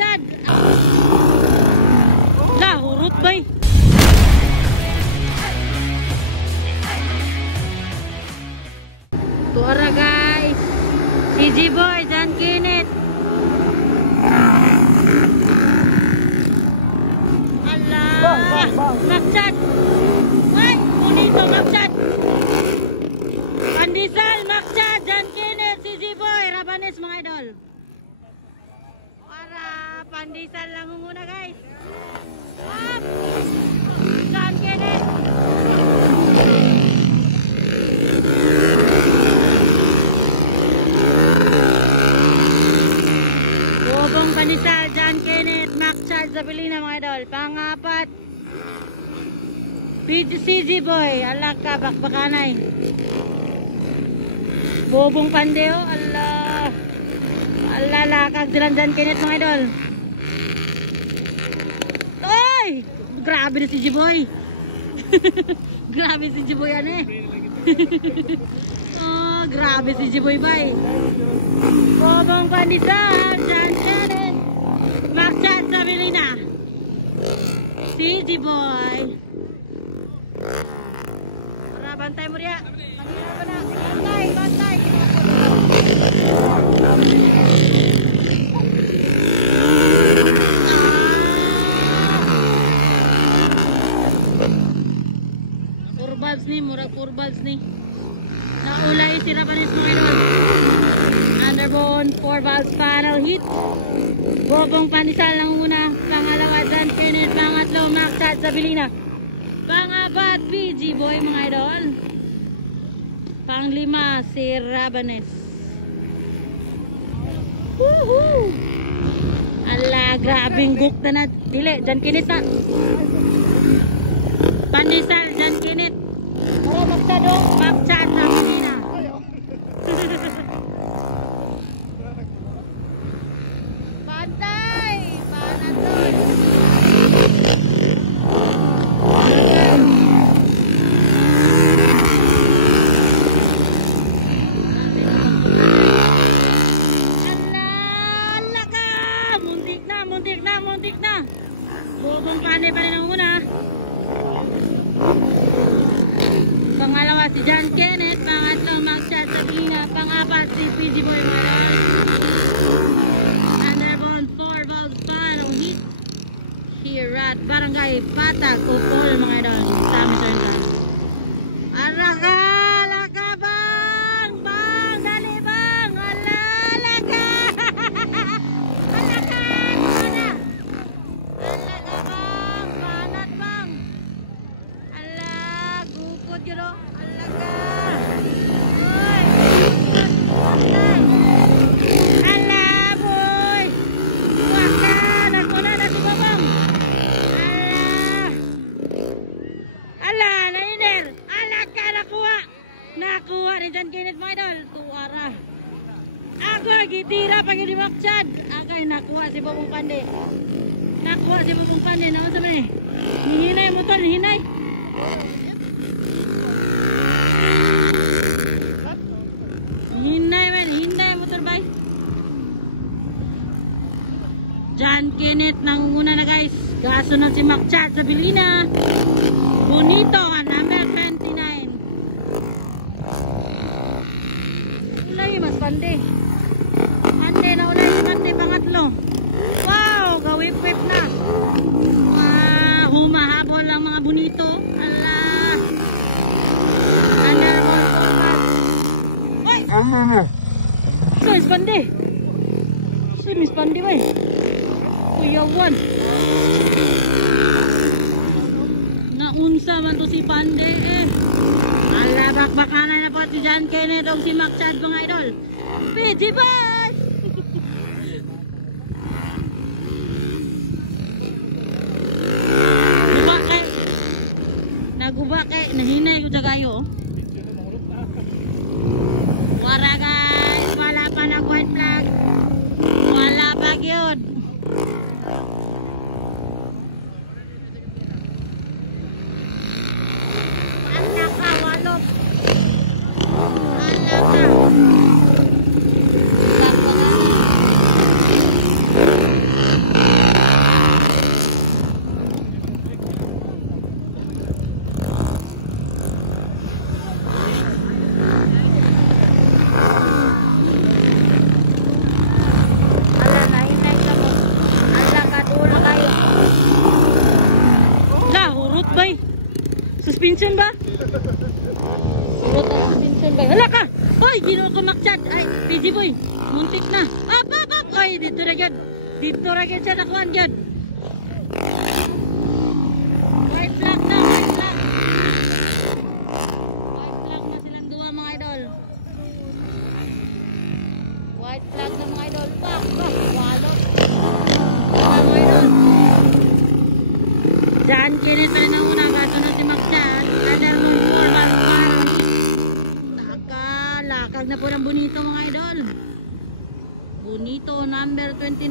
Makchad. Hurot bay. Tuara guys. CG Boy, John Kenneth. Allah, Makchad. Ay, bonito Makchad. Pandisal, Makchad, John Kenneth, CG Boy, Rabanes mga idol. Para pandisal lang muna guys. Up! John Kenneth. Bobong Pandisal, John Kenneth, Makchad, Zabilina mga idol. Pangapat, CG Boy, alaka, bakbakanay. Bobong Pandeo, Allah. Allah, lakag dilan John Kenneth mga idol. Oy! Grabe na si CG Boy. Grabe si CG Boy ano eh. Oh, grabe si CG Boy bay. Bobong Pandisal, John Kenneth, Makchad, Zabilina. CG Boy. Para bantay mo riya. Kanina pa na. Bantay, bantay. Valves ni, murag 4 valves ni. Naulay si Rabanes mga idol. Underbone 4 valves panel hit. Bobong Pandisal lang una. Pangalawa John Kenneth. Pangatlo Makchad, Zabilina. Pangapat PG Boy mga idol. Panglima si Rabanes. Woohoo! Ala, grabing guk na. Dili, John Kenneth na. Pandisal, John Kenneth. Oh, Makchad, Makchad, Zabilina. Pantay! Panatol! Ala ka! Muntik na, muntik na, muntik na. Bobong Pandey pa rin ang una. Pangalawa si John Kenneth, pangatlo Makchad, Zabilina, pangapat si PG Boy mga idol. Underbone 4 valves panel hit. Here at Barangay Patag, Upol mga idol. Tama sa ito. Alaka, alaka bang, bang, dali bang, alaka. Alaka, mana? Alaka bang, panat bang. Ala, gupod yun o. Alaka. Uy. Ala, boy. Waka, nagmuna na si Babang. Ala, nainer. Alaka, nakuha. Nakuha ni John Kenneth mga idol. Tuwara. Ako, gitira pag yun ni Makchad. Akay, nakuha si Bobong Pandey. Nakuha si Bobong Pandey. Naman sa mga hinay mo to, hinay. Hinay man, hinay motor bay. John Kenneth nangunguna na guys. Gaso na si Makchad, Zabilina. Bonito ang number 29. Ulay mas Pandey. Pandey na ulay si Pandey pangatlo. Wow, gawip-wip na. Humahabol ang mga bonito. Allah. Underbone 4 valves. So, Miss Pandey. Si Miss Pandey ba eh? Kuya Juan. Naunsa man to si Pandey eh. Ala, bakbakanan na po si John Kenneth o si Makchad mga idol. PG Boy! Naguba kay, nahinay ko dagayo. Wala guys, wala pa na white flag. Wala pa yun. Anak ka, walop. Anak ka. Suspension ba? Puro tayo suspension ba? Hala ka! Hoy! Gino ko makchad! Ay, PG boy! Muntik na! Up! Ay, dito na gyan! Dito na gyan siya nakuhan gyan! White flag na! White flag! White flag na silang dua mga idol. White flag na mga idol. Pak! Walot! Mga idol. Diyan, kinis rin ang una. Kasunod si Magchat. Underbone 4 valve panel. Nakalakag na po ng Bonito mga idol. Bonito number 29.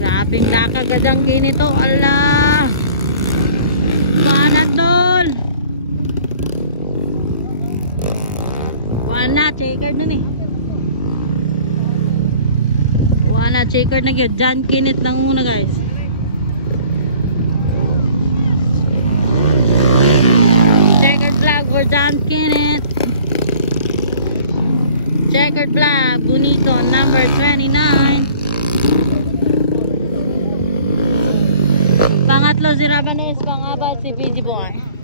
Grabing lakag ka dyan kinito. Allah! Panat dol! Wala, checkered na ni. Wala, checkered na gyud. John Kinit lang muna guys. Checkered flag for John Kinit. Checkered flag, Bonito, number 29. Pangatlo si Rabanes, pangabal si PG Boy.